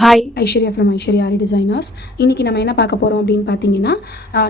Hi Aishwarya from Aishwarya aari designers. இன்றைக்கி நம்ம என்ன பார்க்க போகிறோம் அப்படின்னு பார்த்தீங்கன்னா,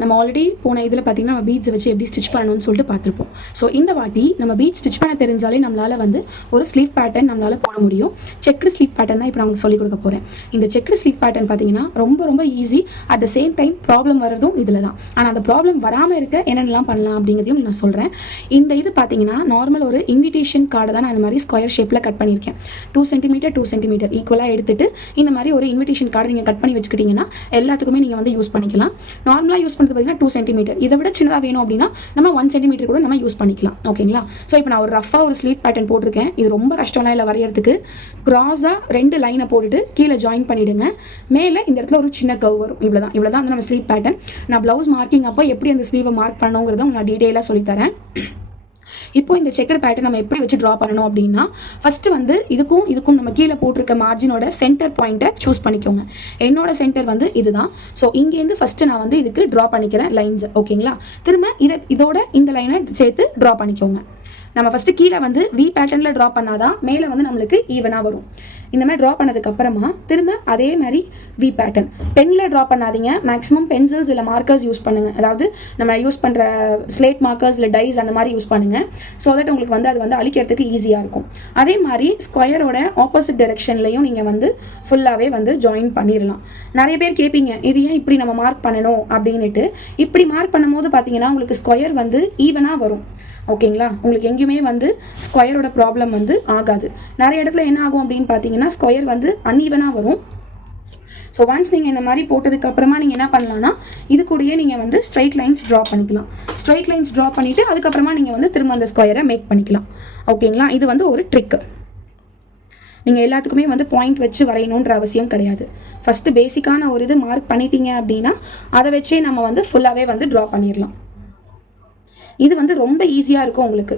நம்ம ஆல்ரெடி போன இதில் பார்த்தீங்கன்னா நம்ம பீட்ஸ் வச்சு எப்படி ஸ்டிச் பண்ணணும்னு சொல்லிட்டு பார்த்துருப்போம். ஸோ இந்த வாட்டி நம்ம பீட்ஸ் ஸ்டிச் பண்ண தெரிஞ்சாலே நம்மளால் வந்து ஒரு ஸ்லீவ் பேட்டர்ன் நம்மளால் போட முடியும். செக்குடு ஸ்லீவ் பேட்டர்ன் தான் இப்போ நான் உங்களுக்கு சொல்லிக் கொடுக்க போகிறேன். இந்த செக்குடு ஸ்லீவ் பேட்டர்ன் பார்த்தீங்கன்னா ரொம்ப ரொம்ப easy. At the same time problem வர்றதும் இதில் தான். ஆனால் அந்த ப்ராப்ளம் வராமல் இருக்க என்னென்னலாம் பண்ணலாம் அப்படிங்கிறதையும் நான் சொல்கிறேன். இந்த இது பார்த்தீங்கன்னா நார்மல் ஒரு இன்விடேஷன் கார்டை தான் நான் இந்த மாதிரி ஸ்கொயர் ஷேப்பில் கட் பண்ணியிருக்கேன். 2 சென்டிமீட்டர் 2 சென்டிமீட்டர் ஈக்குவலாக எடுத்துகிட்டு இந்த மாதிரி ஒரு இன்விடேஷன் கார்டு நீங்கள் கட் பண்ணி வச்சுக்கிட்டிங்கன்னா எல்லாத்துக்குமே நீங்கள் வந்து யூஸ் பண்ணிக்கலாம். நார்மலாக யூஸ் பண்ணுறது பார்த்தீங்கன்னா 2 சென்டிமீட்டர். இதை விட சின்னதாக வேணும் அப்படின்னா நம்ம 1 சென்டிமீட்டர் கூட நம்ம யூஸ் பண்ணிக்கலாம். ஓகேங்களா? ஸோ இப்போ நான் ஒரு ரஃபாக ஒரு ஸ்லீவ் பேட்டர்ன் போட்டிருக்கேன். இது ரொம்ப கஷ்டம்லாம் இல்லை வரையறதுக்கு. கிராஸாக 2 லைனை போட்டுட்டு கீழே ஜாயின் பண்ணிவிடுங்க. மேலே இந்த இடத்துல ஒரு சின்ன கவ் வரும். இவ்வளோ தான் வந்து நம்ம ஸ்லீவ் பேட்டர்ன். நான் ப்ளவுஸ் மார்க்கிங் அப்போ எப்படி அந்த ஸ்லீவை மார்க் பண்ணணுங்கிறத நான் டீட்டெயிலாக சொல்லித்தரேன். இப்போ இந்த செக்கட் பேட்டர்ன் நம்ம எப்படி வச்சு ட்ரா பண்ணணும் அப்படின்னா, ஃபஸ்ட்டு வந்து இதுக்கும் நம்ம கீழே போட்டிருக்க மார்ஜினோட சென்டர் பாயிண்ட்டை சூஸ் பண்ணிக்கோங்க. என்னோட சென்டர் வந்து இதுதான். ஸோ இங்கேருந்து ஃபஸ்ட்டு நான் வந்து இதுக்கு ட்ரா பண்ணிக்கிறேன் லைன்ஸ். ஓகேங்களா? திரும்ப இதோட இந்த லைனை சேர்த்து ட்ரா பண்ணிக்கோங்க. நம்ம ஃபஸ்ட்டு கீழே வந்து வி பேட்டர்னில் ட்ரா பண்ணாதான் மேலே வந்து நம்மளுக்கு ஈவனாக வரும். இந்த மாதிரி ட்ரா பண்ணதுக்கப்புறமா திரும்ப அதே மாதிரி வி பேட்டர்ன். பெனில் ட்ரா பண்ணாதீங்க. மேக்ஸிமம் பென்சில்ஸ் இல்லை மார்க்கர்ஸ் யூஸ் பண்ணுங்கள். அதாவது நம்ம யூஸ் பண்ணுற ஸ்லேட் மார்க்கர்ஸ் இல்லை டைஸ் அந்த மாதிரி யூஸ் பண்ணுங்கள். ஸோ தட் உங்களுக்கு வந்து அது வந்து அழிக்கிறதுக்கு ஈஸியாக இருக்கும். அதே மாதிரி ஸ்கொயரோட ஆப்போசிட் டைரெக்ஷன்லையும் நீங்கள் வந்து ஃபுல்லாகவே வந்து ஜாயின் பண்ணிடலாம். நிறைய பேர் கேட்பீங்க, இது ஏன் இப்படி நம்ம மார்க் பண்ணணும் அப்படின்ட்டு. இப்படி மார்க் பண்ணும்போது பார்த்தீங்கன்னா உங்களுக்கு ஸ்கொயர் வந்து ஈவனாக வரும். ஓகேங்களா? உங்களுக்கு எங்கேயுமே வந்து ஸ்கொயரோட ப்ராப்ளம் வந்து ஆகாது. நிறைய இடத்துல என்ன ஆகும் அப்படின்னு பார்த்தீங்கன்னா ஸ்கொயர் வந்து அன்ஈவனாக வரும். ஸோ ஒன்ஸ் நீங்கள் இந்த மாதிரி போட்டதுக்கப்புறமா நீங்கள் என்ன பண்ணலான்னா இது கூடயே நீங்கள் வந்து ஸ்ட்ரைட் லைன்ஸ் ட்ரா பண்ணிக்கலாம். ஸ்ட்ரைட் லைன்ஸ் ட்ரா பண்ணிவிட்டு அதுக்கப்புறமா நீங்கள் வந்து திரும்ப அந்த ஸ்கொயரை மேக் பண்ணிக்கலாம். ஓகேங்களா? இது வந்து ஒரு ட்ரிக்கு. நீங்கள் எல்லாத்துக்குமே வந்து பாயிண்ட் வச்சு வரையணுன்ற அவசியம் கிடையாது. ஃபஸ்ட்டு பேசிக்கான ஒரு இது மார்க் பண்ணிட்டீங்க அப்படின்னா அதை வச்சே நம்ம வந்து ஃபுல்லாகவே வந்து ட்ரா பண்ணிடலாம். இது வந்து ரொம்ப ஈஸியாக இருக்கும் உங்களுக்கு.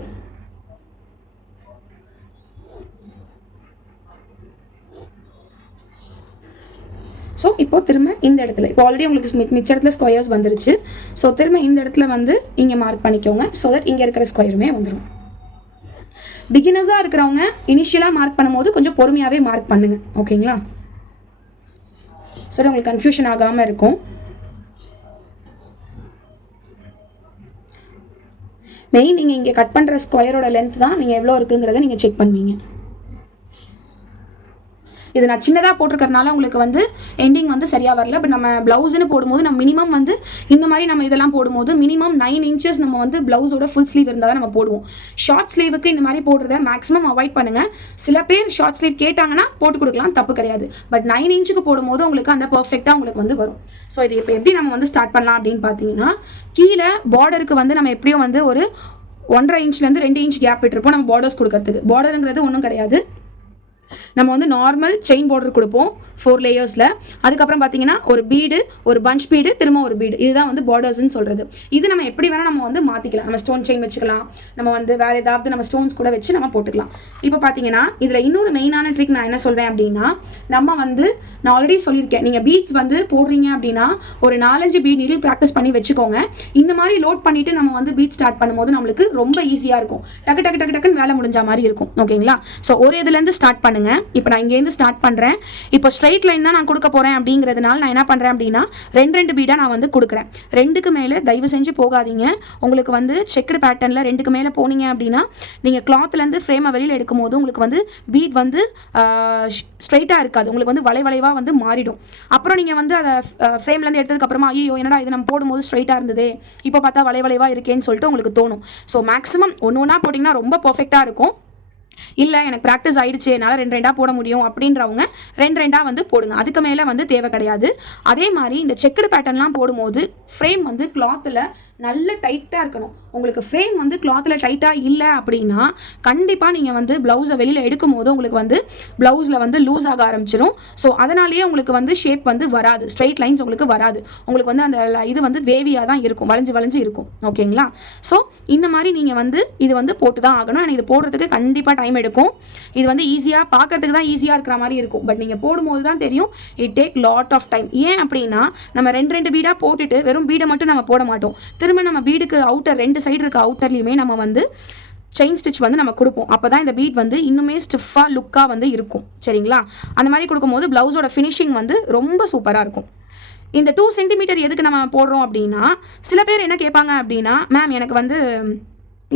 ஸோ இப்போ திரும்ப இந்த இடத்துல இப்போ ஆல்ரெடி உங்களுக்கு மிச்ச இடத்துல ஸ்கொயர்ஸ் வந்துருச்சு. ஸோ திரும்ப இந்த இடத்துல வந்து இங்கே மார்க் பண்ணிக்கோங்க. ஸோ தட் இங்கே இருக்கிற ஸ்கொயருமே வந்துடும். பிகினர்ஸாக இருக்கிறவங்க இனிஷியலாக மார்க் பண்ணும்போது கொஞ்சம் பொறுமையாகவே மார்க் பண்ணுங்க. ஓகேங்களா? ஸோ உங்களுக்கு கன்ஃபியூஷன் ஆகாமல் இருக்கும். மெயின் நீங்கள் இங்கே கட் பண்ணுற ஸ்கொயரோட லென்த் தான் நீங்கள் எவ்வளோ இருக்குங்கிறத நீங்கள் செக் பண்ணுவீங்க. இது நான் சின்னதாக போட்டிருக்கறனால உங்களுக்கு வந்து எண்டிங் வந்து சரியாக வரல. பட் நம்ம ப்ளவுஸ்னு போடும்போது நம்ம மினிமம் வந்து இந்த மாதிரி நம்ம இதெல்லாம் போடும்போது மினிமம் 9 inches நம்ம வந்து ப்ளவுஸோட ஃபுல் ஸ்லீவ் இருந்தால் தான் நம்ம போடுவோம். ஷார்ட் ஸ்லீவுக்கு இந்த மாதிரி போடுறத மேக்ஸிமம் அவாய்ட் பண்ணுங்கள். சில பேர் ஷார்ட் ஸ்லீவ் கேட்டாங்கன்னா போட்டு கொடுக்கலாம், தப்பு கிடையாது. பட் 9 inchக்கு போடும்போது உங்களுக்கு அந்த பர்ஃபெக்டாக உங்களுக்கு வந்து வரும். ஸோ இது இப்போ எப்படி நம்ம வந்து ஸ்டார்ட் பண்ணலாம் அப்படின்னு பார்த்தீங்கன்னா, கீழே பார்டருக்கு வந்து நம்ம எப்படியும் வந்து ஒரு 1.5 inchலேருந்து 2 inch கேப் விட்டுருப்போம் நம்ம பார்டர்ஸ் கொடுக்கறதுக்கு. பார்டருங்கிறது ஒன்றும் கிடையாது. நம்ம வந்து நார்மல் செயின் பார்டர் கொடுப்போம் 4 லேயர்ஸில். அதுக்கப்புறம் பார்த்தீங்கன்னா ஒரு பீடு, ஒரு பஞ்ச் பீடு, திரும்ப ஒரு பீடு. இதுதான் வந்து பார்டர்ஸ்ன்னு சொல்கிறது. இது நம்ம எப்படி வேணால் நம்ம வந்து மாற்றிக்கலாம். நம்ம ஸ்டோன் செயின் வச்சுக்கலாம். நம்ம வந்து வேறு ஏதாவது நம்ம ஸ்டோன்ஸ் கூட வச்சு நம்ம போட்டுக்கலாம். இப்போ பார்த்தீங்கன்னா இதில் இன்னொரு மெயினான ட்ரிக் நான் என்ன சொல்வேன் அப்படின்னா, நம்ம வந்து நான் ஆல்ரெடி சொல்லியிருக்கேன், நீங்கள் பீட்ஸ் வந்து போடுறீங்க அப்படின்னா ஒரு 4-5 பீட் நீடில் ப்ராக்டிஸ் பண்ணி வச்சுக்கோங்க. இந்த மாதிரி லோட் பண்ணிவிட்டு நம்ம வந்து பீட் ஸ்டார்ட் பண்ணும்போது நம்மளுக்கு ரொம்ப ஈஸியாக இருக்கும். டக்கு டக்கு டக்கு டக்குன்னு வேலை முடிஞ்ச மாதிரி இருக்கும். ஓகேங்களா? ஸோ ஒரு இதுலேருந்து ஸ்டார்ட் பண்ணுங்கள். இப்போ நான் இங்கேருந்து ஸ்டார்ட் பண்ணுறேன். இப்போ ஸ்ட்ரைட் லைன் தான் நான் கொடுக்க போகிறேன் அப்படிங்கிறதுனால நான் என்ன பண்ணுறேன் அப்படின்னா 2 பீடாக நான் வந்து கொடுக்குறேன். 2க்கு மேலே தயவு செஞ்சு போகாதீங்க. உங்களுக்கு வந்து செக்குடு பேட்டர்னில் 2க்கு மேலே போனீங்க அப்படின்னா நீங்கள் கிளாத்லேருந்து ஃப்ரேமை வெளியில் எடுக்கும் போது உங்களுக்கு வந்து பீட் வந்து ஸ்ட்ரைட்டாக இருக்காது. உங்களுக்கு வந்து வளைவாக வந்து மாறிடும். அப்புறம் நீங்கள் வந்து அதை ஃப்ரேம்லேருந்து எடுத்ததுக்கப்புறமா ஐயோ என்னடா இது நம்ம போடும்போது ஸ்ட்ரைட்டாக இருந்ததே, இப்போ பார்த்தா வளைவாக இருக்கேன்னு சொல்லிட்டு உங்களுக்கு தோணும். ஸோ மேக்ஸிமம் ஒன்று போட்டிங்கன்னா ரொம்ப பர்ஃபெக்டாக இருக்கும். இல்லை எனக்கு ப்ராக்டிஸ் ஆகிடுச்சு, என்னால் 2 போட முடியும் அப்படின்றவங்க 2 வந்து போடுங்க. அதுக்கு மேலே வந்து தேவை கிடையாது. அதே மாதிரி இந்த செக்குடு பேட்டர்ன்லாம் போடும்போது ஃப்ரேம் வந்து கிளாத்தில் நல்ல டைட்டாக இருக்கணும். உங்களுக்கு ஃப்ரேம் வந்து கிளாத்தில் டைட்டாக இல்லை அப்படின்னா கண்டிப்பாக நீங்கள் வந்து ப்ளவுஸை வெளியில் எடுக்கும் போது உங்களுக்கு வந்து ப்ளவுஸில் வந்து லூஸ் ஆக ஆரம்பிச்சிடும். ஸோ அதனாலேயே உங்களுக்கு வந்து ஷேப் வந்து வராது, ஸ்ட்ரைட் லைன்ஸ் உங்களுக்கு வராது. உங்களுக்கு வந்து அந்த இது வந்து வேவியாக தான் இருக்கும், வளைஞ்சு இருக்கும். ஓகேங்களா? ஸோ இந்த மாதிரி நீங்கள் வந்து இது வந்து போட்டு தான் ஆகணும். ஆனால் இது போடுறதுக்கு கண்டிப்பாக டைம் எடுக்கும். இது வந்து ஈஸியாக பார்க்கறதுக்கு தான் ஈஸியாக இருக்கிற மாதிரி இருக்கும். பட் நீங்கள் போடும்போது தான் தெரியும் it take lot of time. ஏன் அப்படின்னா நம்ம 2 பீடாக போட்டுட்டு வெறும் பீடை மட்டும் நம்ம போட மாட்டோம். திரும்ப நம்ம பீடுக்கு அவுட்டர் 2 சைடு இருக்க அவுட்டர்லையுமே நம்ம வந்து செயின் ஸ்டிச் வந்து நம்ம கொடுப்போம். அப்போ தான் இந்த பீட் வந்து இன்னுமே ஸ்டிஃபாக லுக்காக வந்து இருக்கும். சரிங்களா? அந்த மாதிரி கொடுக்கும்போது ப்ளவுஸோட ஃபினிஷிங் வந்து ரொம்ப சூப்பராக இருக்கும். இந்த 2 சென்டிமீட்டர் எதுக்கு நம்ம போடுறோம் அப்படின்னா, சில பேர் என்ன கேட்பாங்க அப்படின்னா, மேம் எனக்கு வந்து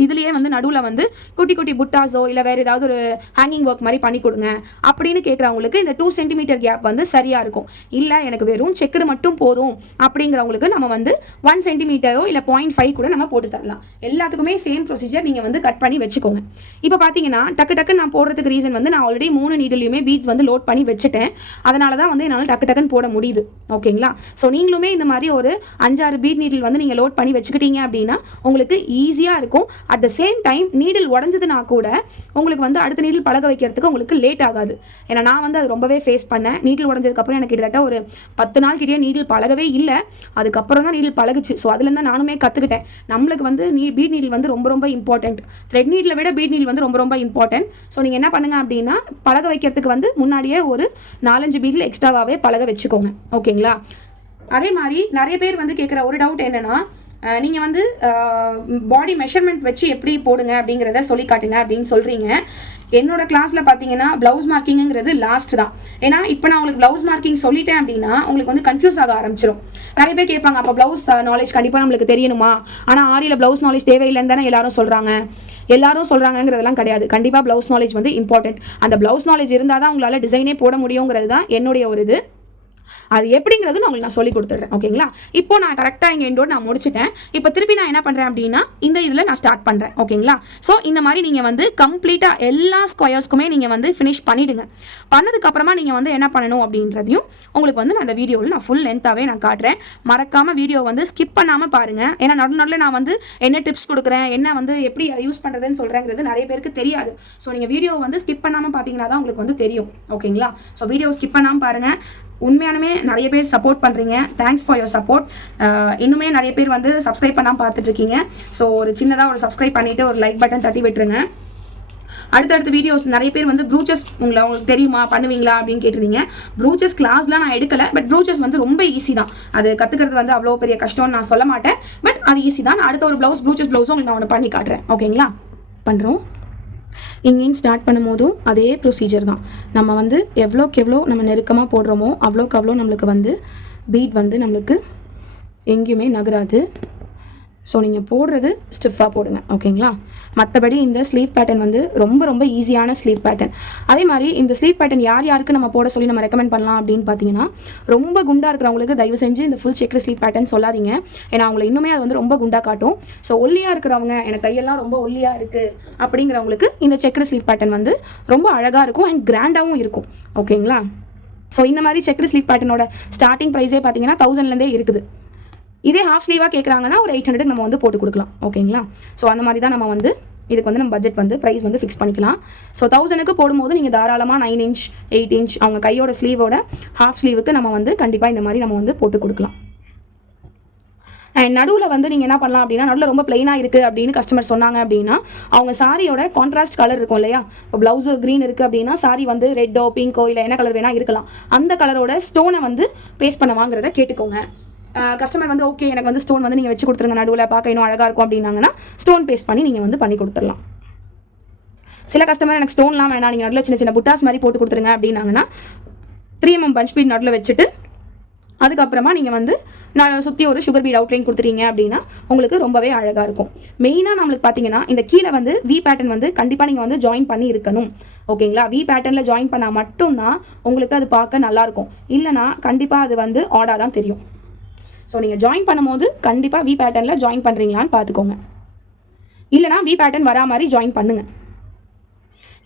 இதுலேயே வந்து நடுவில் வந்து குட்டி குட்டி புட்டாஸோ இல்லை வேறு ஏதாவது ஒரு ஹேங்கிங் ஒர்க் மாதிரி பண்ணி கொடுங்க அப்படின்னு கேட்குறவங்களுக்கு இந்த 2 சென்டிமீட்டர் கேப் வந்து சரியாக இருக்கும். இல்லை எனக்கு வெறும் செக்குடு மட்டும் போதும் அப்படிங்கிறவங்களுக்கு நம்ம வந்து 1 சென்டிமீட்டரோ இல்லை 0.5 கூட நம்ம போட்டு தரலாம். எல்லாத்துக்குமே சேம் ப்ரொசீஜர் நீங்கள் வந்து கட் பண்ணி வச்சுக்கோங்க. இப்போ பார்த்தீங்கன்னா டக்கு நான் போடுறதுக்கு ரீசன் வந்து நான் ஆல்ரெடி 3 நீடிலையுமே பீட்ஸ் வந்து லோட் பண்ணி வச்சுட்டேன். அதனால தான் வந்து என்னால் டக்குன்னு போட முடியுது. ஓகேங்களா? ஸோ நீங்களுமே இந்த மாதிரி ஒரு 5-6 பீட் நீடில் வந்து நீங்கள் லோட் பண்ணி வச்சுக்கிட்டீங்க அப்படின்னா உங்களுக்கு ஈஸியாக இருக்கும். At the same time needle உடஞ்சதுனா கூட உங்களுக்கு வந்து அடுத்த நீடில் பழக வைக்கிறதுக்கு உங்களுக்கு லேட் ஆகாது. ஏன்னா நான் வந்து அது ரொம்பவே ஃபேஸ் பண்ணேன். நீடில் உடஞ்சதுக்கப்புறம் எனக்கு கிட்டத்தட்ட ஒரு 10 நாள் கிட்டே நீடில் பழகவே இல்லை. அதுக்கப்புறம் தான் நீடில் பழகுச்சு. ஸோ அதுலேருந்து நானுமே கற்றுக்கிட்டேன். நம்மளுக்கு வந்து பீட் நீடில் வந்து ரொம்ப இம்பார்ட்டன்ட். த்ரெட் நீடில் விட பீட் நீடில் வந்து ரொம்ப இம்பார்ட்டன்ட். ஸோ நீங்கள் என்ன பண்ணுங்க அப்படின்னா பழக வைக்கிறதுக்கு வந்து முன்னாடியே ஒரு 4-5 பீட்டில் எக்ஸ்ட்ராவாகவே பழக வச்சுக்கோங்க. ஓகேங்களா? அதே மாதிரி நிறைய பேர் வந்து கேட்குற ஒரு டவுட் என்னென்னா, நீங்கள் வந்து பாடி மெஷர்மெண்ட் வச்சு எப்படி போடுங்க அப்படிங்கிறத சொல்லி காட்டுங்க அப்படின்னு சொல்கிறீங்க. என்னோட கிளாஸில் பார்த்தீங்கன்னா ப்ளவுஸ் மார்க்கிங்கிறது லாஸ்ட் தான். ஏன்னா இப்போ நான் உங்களுக்கு ப்ளவுஸ் மார்க்கிங் சொல்லிட்டேன் அப்படின்னா உங்களுக்கு வந்து கன்ஃபியூஸ் ஆக ஆரம்பிச்சிடும். நிறைய பேர் கேட்பாங்க, அப்போ ப்ளவுஸ் நாலேஜ் கண்டிப்பாக நம்மளுக்கு தெரியணுமா? ஆனால் ஆரியில் ப்ளவுஸ் நாலேஜ் தேவையில்லைன்னு தானே எல்லாரும் சொல்கிறாங்கிறதெல்லாம் கிடையாது. கண்டிப்பாக ப்ளவுஸ் நாலேஜ் வந்து இம்பார்ட்டன்ட். அந்த ப்ளவுஸ் நாலேஜ் இருந்தால் தான் உங்களால் டிசைனே போட முடியுங்கிறது தான் என்னுடைய ஒரு இது. அது எப்படிங்கிறது நான் உங்களுக்கு சொல்லி கொடுத்துட்றேன். ஓகேங்களா? இப்போ நான் கரெக்டாக இங்கே எண்டோடு நான் முடிச்சுட்டேன். இப்போ திருப்பி நான் என்ன பண்ணுறேன் அப்படின்னா இந்த இதில் நான் ஸ்டார்ட் பண்ணுறேன். ஓகேங்களா? ஸோ இந்த மாதிரி நீங்கள் வந்து கம்ப்ளீட்டாக எல்லா ஸ்கொயர்ஸ்க்குமே நீங்கள் வந்து ஃபினிஷ் பண்ணிவிடுங்க. பண்ணதுக்கப்புறமா நீங்கள் வந்து என்ன பண்ணணும் அப்படின்றதையும் உங்களுக்கு வந்து நான் அந்த வீடியோவில் நான் ஃபுல் லென்த்தாகவே நான் காட்டுறேன். மறக்காமல் வீடியோ வந்து ஸ்கிப் பண்ணாமல் பாருங்கள். ஏன்னா நடுவில் நான் வந்து என்ன டிப்ஸ் கொடுக்குறேன், என்ன வந்து எப்படி அதை யூஸ் பண்ணுறதுன்னு சொல்கிறேங்கிறது நிறைய பேருக்கு தெரியாது. ஸோ நீங்கள் வீடியோ வந்து ஸ்கிப் பண்ணாமல் பார்த்தீங்கன்னா தான் உங்களுக்கு வந்து தெரியும். ஓகேங்களா? ஸோ வீடியோ ஸ்கிப் பண்ணாமல் பாருங்கள். உண்மையானுமே நிறைய பேர் சப்போர்ட் பண்ணுறீங்க. Thanks for your support. இன்னுமே நிறைய பேர் வந்து சப்ஸ்கிரைப் பண்ணாமல் பார்த்துட்ருக்கீங்க. ஸோ ஒரு சின்னதாக ஒரு சப்ஸ்கிரைப் பண்ணிவிட்டு ஒரு லைக் பட்டன் தட்டி விட்டுருங்க. அடுத்தடுத்த வீடியோஸ் நிறைய பேர் வந்து ப்ரூச்சஸ் உங்களுக்கு தெரியுமா, பண்ணுவீங்களா அப்படின்னு கேட்டிருந்தீங்க. ப்ரூச்சஸ் கிளாஸ்லாம் நான் எடுக்கலை. பட் ப்ரூச்சஸ் வந்து ரொம்ப ஈஸி தான். அது கற்றுக்கிறது வந்து அவ்வளோ பெரிய கஷ்டம்னு நான் சொல்ல மாட்டேன். பட் அது ஈஸி தான். நான் அடுத்த ஒரு ப்ளூச்சஸ் ப்ளவுஸும் உங்களுக்கு நான் ஒன்று பண்ணி காட்டுறேன். ஓகேங்களா? பண்ணுறோம். இங்கேயும் ஸ்டார்ட் பண்ணும் போதும் அதே ப்ரொசீஜர் தான். நம்ம வந்து எவ்வளோக்கு எவ்வளோ நம்ம நெருக்கமாக போடுறோமோ அவ்வளோக்கு அவ்வளோ நம்மளுக்கு வந்து பீட் வந்து நம்மளுக்கு எங்கேயுமே நகராது. ஸோ நீங்கள் போடுறது ஸ்டிஃபாக போடுங்க. ஓகேங்களா? மற்றபடி இந்த ஸ்லீவ் பேட்டர்ன் வந்து ரொம்ப ஈஸியான ஸ்லீவ் பேட்டர்ன். அதே மாதிரி இந்த ஸ்லீவ் பேட்டர்ன் யாருக்கு நம்ம போட சொல்லி நம்ம ரெக்கமெண்ட் பண்ணலாம் அப்படின்னு பார்த்தீங்கன்னா, ரொம்ப குண்டாக இருக்கிறவங்களுக்கு தயவு செஞ்சு இந்த ஃபுல் செக் ஸ்லீவ் பேட்டர்ன் சொல்லாதீங்க. ஏன்னா அவங்களை இன்னுமே அது வந்து ரொம்ப குண்டாக காட்டும். ஸோ ஒல்லியாக இருக்கிறவங்க, எனக்கு கையெல்லாம் ரொம்ப ஒல்லியாக இருக்குது அப்படிங்கிறவங்களுக்கு இந்த செக்டு ஸ்லீவ் பேட்டர்ன் வந்து ரொம்ப அழகாக இருக்கும் அண்ட் கிராண்டாகவும் இருக்கும். ஓகேங்களா? ஸோ இந்த மாதிரி செக்டு ஸ்லீவ் பேட்டர்னோட ஸ்டார்டிங் ப்ரைஸே பார்த்தீங்கன்னா 1000லேருந்தே இருக்குது. இதே ஹாஃப் ஸ்லீவாக கேட்குறாங்கன்னா ஒரு 800 நம்ம வந்து போட்டு கொடுக்கலாம். ஓகேங்களா? ஸோ அந்த மாதிரி தான் நம்ம வந்து இதுக்கு வந்து நம்ம பட்ஜெட் வந்து ப்ரைஸ் வந்து ஃபிக்ஸ் பண்ணிக்கலாம். ஸோ 1000க்கு போடும்போது நீங்கள் தாராளமாக 9 இன்ச் 8 இன்ச் அவங்க கையோட ஸ்லீவோட ஹாஃப் ஸ்லீவுக்கு நம்ம வந்து கண்டிப்பாக இந்த மாதிரி நம்ம வந்து போட்டு கொடுக்கலாம். அண்ட் நடுவில் வந்து நீங்கள் என்ன பண்ணலாம் அப்படின்னா, நடுவில் ரொம்ப பிளைனாக இருக்குது அப்படின்னு கஸ்டமர் சொன்னாங்க அப்படின்னா, அவங்க சாரியோட கான்ட்ராஸ்ட் கலர் இருக்கும் இல்லையா? இப்போ ப்ளவுஸு க்ரீன் இருக்குது அப்படின்னா சாரி வந்து ரெட்டோ பிங்கோ இல்லை என்ன கலர் வேணால் இருக்கலாம். அந்த கலரோட ஸ்டோனை வந்து பேஸ்ட் பண்ணவாங்கிறத கேட்டுக்கோங்க. கஸ்டமர் வந்து ஓகே எனக்கு வந்து ஸ்டோன் வந்து நீங்கள் வச்சு கொடுத்துருங்க, நடுவில் பார்க்க இன்னும் அழகாக இருக்கும் அப்படின்னாங்கன்னா ஸ்டோன் பேஸ்ட் பண்ணி நீங்கள் வந்து பண்ணி கொடுத்துடலாம். சில கஸ்டமர் எனக்கு ஸ்டோன்லாம் வேணாம், நீங்கள் நடுவில் சின்ன புட்டாஸ் மாதிரி போட்டு கொடுத்துருங்க அப்படின்னாங்கன்னா 3mm பஞ்ச் பீட் நடுவில் வச்சுட்டு அதுக்கப்புறமா நீங்கள் வந்து நான் சுற்றி ஒரு சுகர் பீட் அவுட்லைன் கொடுத்துட்டீங்க அப்படின்னா உங்களுக்கு ரொம்பவே அழகாக இருக்கும். மெயினாக நம்மளுக்கு பார்த்தீங்கன்னா இந்த கீழே வந்து வி பேட்டர்ன் வந்து கண்டிப்பாக நீங்கள் வந்து ஜாயின் பண்ணி இருக்கணும். ஓகேங்களா? வி பேட்டர்னில் ஜாயின் பண்ணால் மட்டும்தான் உங்களுக்கு அது பார்க்க நல்லாயிருக்கும். இல்லைனா கண்டிப்பாக அது வந்து ஆடாக தான் தெரியும். ஸோ நீங்கள் ஜாயின் பண்ணும்போது கண்டிப்பாக வி பேட்டர்னில் ஜாயின் பண்ணுறீங்களான்னு பார்த்துக்கோங்க. இல்லைனா வி பேட்டர்ன் வரா மாதிரி ஜாயின் பண்ணுங்கள்.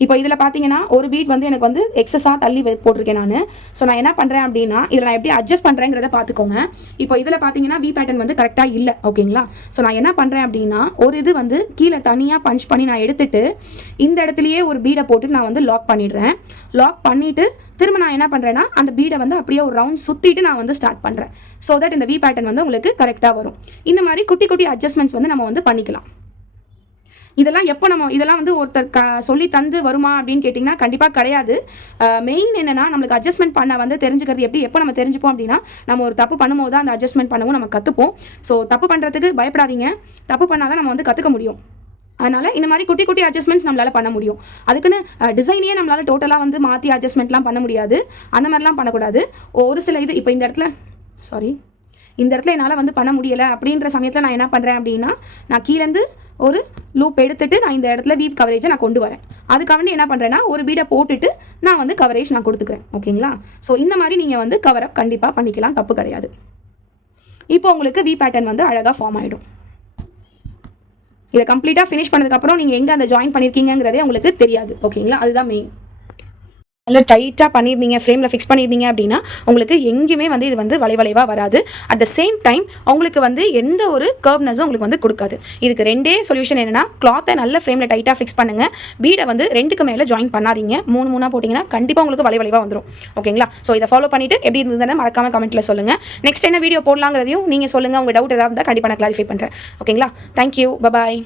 இப்போ இதில் பார்த்தீங்கன்னா ஒரு பீட் வந்து எனக்கு வந்து எக்ஸஸாக தள்ளி போட்டிருக்கேன் நான். ஸோ நான் என்ன பண்ணுறேன் அப்படின்னா இதில் நான் எப்படி அட்ஜஸ்ட் பண்ணுறேங்கிறத பார்த்துக்கோங்க. இப்போ இதில் பார்த்தீங்கன்னா வி பேட்டர்ன் வந்து கரெக்டாக இல்லை. ஓகேங்களா? ஸோ நான் என்ன பண்ணுறேன் அப்படின்னா ஒரு இது வந்து கீழே தனியாக பஞ்ச் பண்ணி நான் எடுத்துகிட்டு இந்த இடத்துலையே ஒரு பீடை போட்டு நான் வந்து லாக் பண்ணிடுறேன். லாக் பண்ணிவிட்டு திரும்ப நான் என்ன பண்ணுறேன்னா அந்த பீடை வந்து அப்படியே ஒரு ரவுண்ட் சுற்றிட்டு நான் வந்து ஸ்டார்ட் பண்ணுறேன். ஸோ தட் இந்த வி பேட்டர்ன் வந்து உங்களுக்கு கரெக்டாக வரும். இந்த மாதிரி குட்டி குட்டி அட்ஜஸ்ட்மெண்ட்ஸ் வந்து நம்ம வந்து பண்ணிக்கலாம். இதெல்லாம் எப்போ நம்ம இதெல்லாம் வந்து ஒருத்தர் சொல்லி தந்து வருமா அப்படின்னு கேட்டிங்கன்னா கண்டிப்பாக கிடையாது. மெயின் என்னென்னா நம்மளுக்கு அட்ஜஸ்ட்மெண்ட் பண்ண வந்து தெரிஞ்சுக்கிறது எப்போ நம்ம தெரிஞ்சுப்போம் அப்படின்னா நம்ம ஒரு தப்பு பண்ணும்போது தான் அந்த அட்ஜஸ்ட்மெண்ட் பண்ணவும் நம்ம கற்றுப்போம். ஸோ தப்பு பண்ணுறதுக்கு பயப்படாதீங்க. தப்பு பண்ணால் தான் நம்ம வந்து கற்றுக்க முடியும். அதனால் இந்த மாதிரி குட்டி குட்டி அட்ஜஸ்ட்மெண்ட்ஸ் நம்மளால் பண்ண முடியும். அதுக்குன்னு டிசைனையே நம்மளால் டோட்டலாக வந்து மாற்றி அட்ஜஸ்ட்மெண்ட்லாம் பண்ண முடியாது. அந்த மாதிரிலாம் பண்ணக்கூடாது. ஒரு சில இது இப்போ இந்த இடத்துல என்னால் வந்து பண்ண முடியலை அப்படின்ற சமயத்தில் நான் என்ன பண்ணுறேன் அப்படின்னா, நான் கீழேருந்து ஒரு லூப் எடுத்துகிட்டு நான் இந்த இடத்துல வீப் கவரேஜை நான் கொண்டு வரேன். அதுக்காக என்ன பண்ணுறேன்னா ஒரு பீடை போட்டுட்டு நான் வந்து கவரேஜ் நான் கொடுத்துக்கிறேன். ஓகேங்களா? ஸோ இந்த மாதிரி நீங்கள் வந்து கவரப் கண்டிப்பாக பண்ணிக்கலாம், தப்பு கிடையாது. இப்போ உங்களுக்கு வி பேட்டர்ன் வந்து அழகாக ஃபார்ம் ஆகிடும். இதை கம்ப்ளீட்டாக ஃபினிஷ் பண்ணதுக்கப்புறம் நீங்கள் எங்கே அந்த ஜாயின் பண்ணியிருக்கீங்கிறதே உங்களுக்கு தெரியாது. ஓகேங்களா? அதுதான் மெயின். நல்லா டைட்டாக பண்ணியிருந்தீங்க, ஃப்ரேமில் ஃபிக்ஸ் பண்ணியிருந்தீங்க அப்படின்னா உங்களுக்கு எங்கேயுமே வந்து இது வந்து வளைவாக வராது. அட் த சேம் டைம் உங்களுக்கு வந்து எந்த ஒரு கர்வ்னஸும் உங்களுக்கு வந்து கொடுக்காது. இதுக்கு ரெண்டே சொல்யூஷன் என்னென்னா, கிளாத்தை நல்ல ஃப்ரேமில் டைட்டாக ஃபிக்ஸ் பண்ணுங்கள். பீடை வந்து 2க்கு மேலே ஜாயின் பண்ணாதீங்க. 3 போட்டிங்கன்னா கண்டிப்பாக உங்களுக்கு வளைவாக வந்துடும். ஓகேங்களா? ஸோ இதை ஃபாலோ பண்ணிவிட்டு எப்படி இருந்ததுன்னு மறக்காமல் கமெண்ட்டில் சொல்லுங்கள். நெக்ஸ்ட் என்ன வீடியோ போடலாங்கிறதையும் நீங்கள் சொல்லுங்கள். உங்கள் டவுட் ஏதாவது இருந்தால் கண்டிப்பாக நான் கிளாரிஃபை பண்ணுறேன். ஓகேங்களா? தேங்க்யூ. பபாய்.